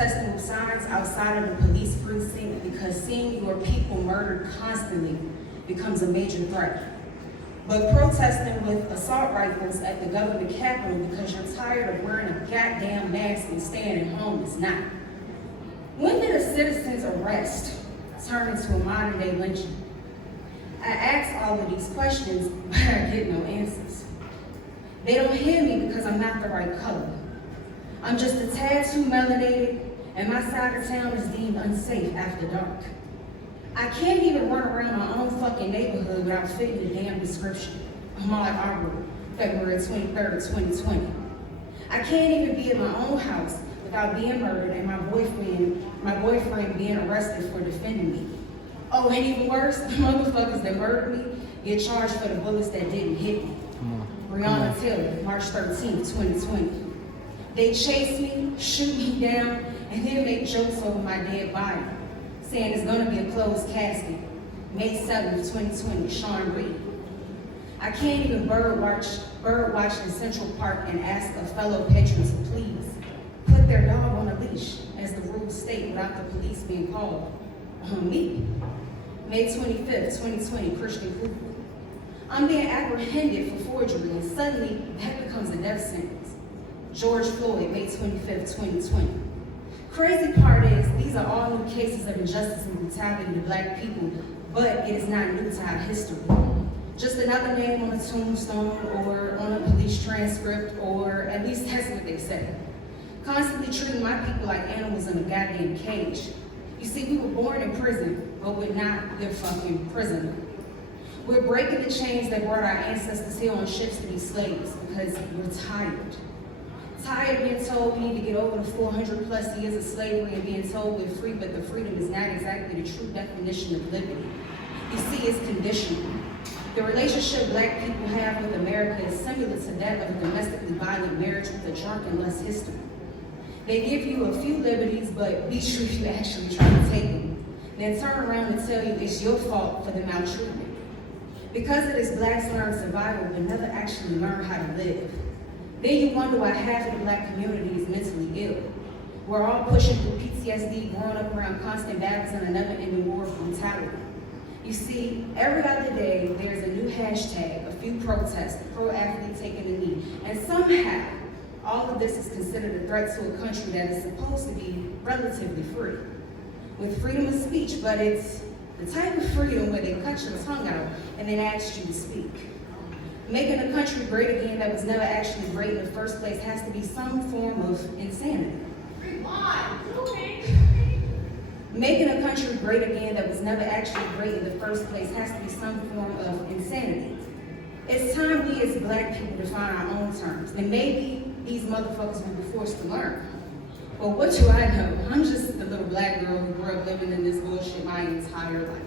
protesting with signs outside of the police precinct because seeing your people murdered constantly becomes a major threat. But protesting with assault rifles at the government capitol because you're tired of wearing a goddamn mask and staying at home is not. When did a citizen's arrest turn into a modern day lynching? I ask all of these questions, but I get no answers. They don't hear me because I'm not the right color. I'm just a tad too melanated, and my side of town is deemed unsafe after dark. I can't even run around my own fucking neighborhood without fitting the damn description. Ahmaud Arbery, February 23rd, 2020. I can't even be in my own house without being murdered and my boyfriend being arrested for defending me. Oh, and even worse, the motherfuckers that murdered me get charged for the bullets that didn't hit me. Breonna Taylor, March 13th, 2020. They chase me, shoot me down, and then make jokes over my dead body, saying it's gonna be a closed casket. May 7th, 2020, Sean Reed. I can't even bird watch in Central Park and ask a fellow patron to please put their dog on a leash, as the rules state, without the police being called on me. May 25th, 2020, Christian Cooper. I'm being apprehended for forgery, and suddenly that becomes a death sentence. George Floyd, May 25th, 2020. Crazy part is, these are all new cases of injustice and brutality to Black people, but it is not new to our history. Just another name on a tombstone or on a police transcript, or at least that's what they say. Constantly treating my people like animals in a goddamn cage. You see, we were born in prison, but we're not the fucking prisoner. We're breaking the chains that brought our ancestors here on ships to be slaves because we're tired. Tired of being told we need to get over the 400 plus years of slavery and being told we're free, but the freedom is not exactly the true definition of liberty. You see, it's conditional. The relationship Black people have with America is similar to that of a domestically violent marriage with a drunk and less history. They give you a few liberties, but beat you if you actually try to take them. Then turn around and tell you it's your fault for the maltreatment. Because of this, Blacks learn survival, but never actually learn how to live. Then you wonder why half of the Black community is mentally ill. We're all pushing through PTSD, growing up around constant battles and a never-ending war of brutality. You see, every other day, there's a new hashtag, a few protests, a pro athlete taking a knee, and somehow, all of this is considered a threat to a country that is supposed to be relatively free. With freedom of speech, but it's the type of freedom where they cut your tongue out and then ask you to speak. Making a country great again that was never actually great in the first place has to be some form of insanity. Making a country great again that was never actually great in the first place has to be some form of insanity. It's time we as Black people define our own terms, and maybe these motherfuckers will be forced to learn. But what do I know? I'm just a little Black girl who grew up living in this bullshit my entire life.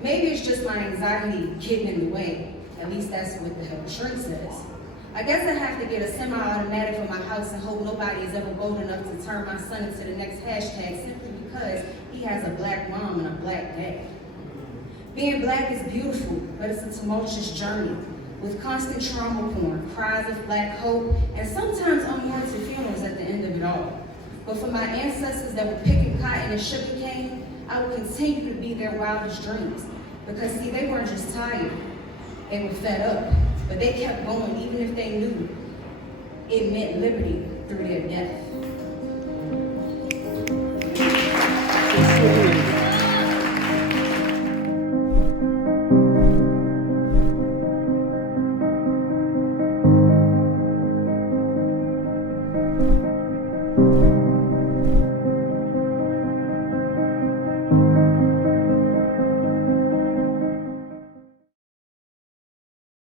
Maybe it's just my anxiety getting in the way. At least that's what the hell the shrink says. I guess I have to get a semi-automatic for my house and hope nobody is ever bold enough to turn my son into the next hashtag simply because he has a Black mom and a Black dad. Being Black is beautiful, but it's a tumultuous journey with constant trauma porn, cries of Black hope, and sometimes unwarranted funerals at the end of it all. But for my ancestors that were picking cotton and sugarcane, I will continue to be their wildest dreams. Because see, they weren't just tired, they were fed up, but they kept going even if they knew it meant liberty through their death.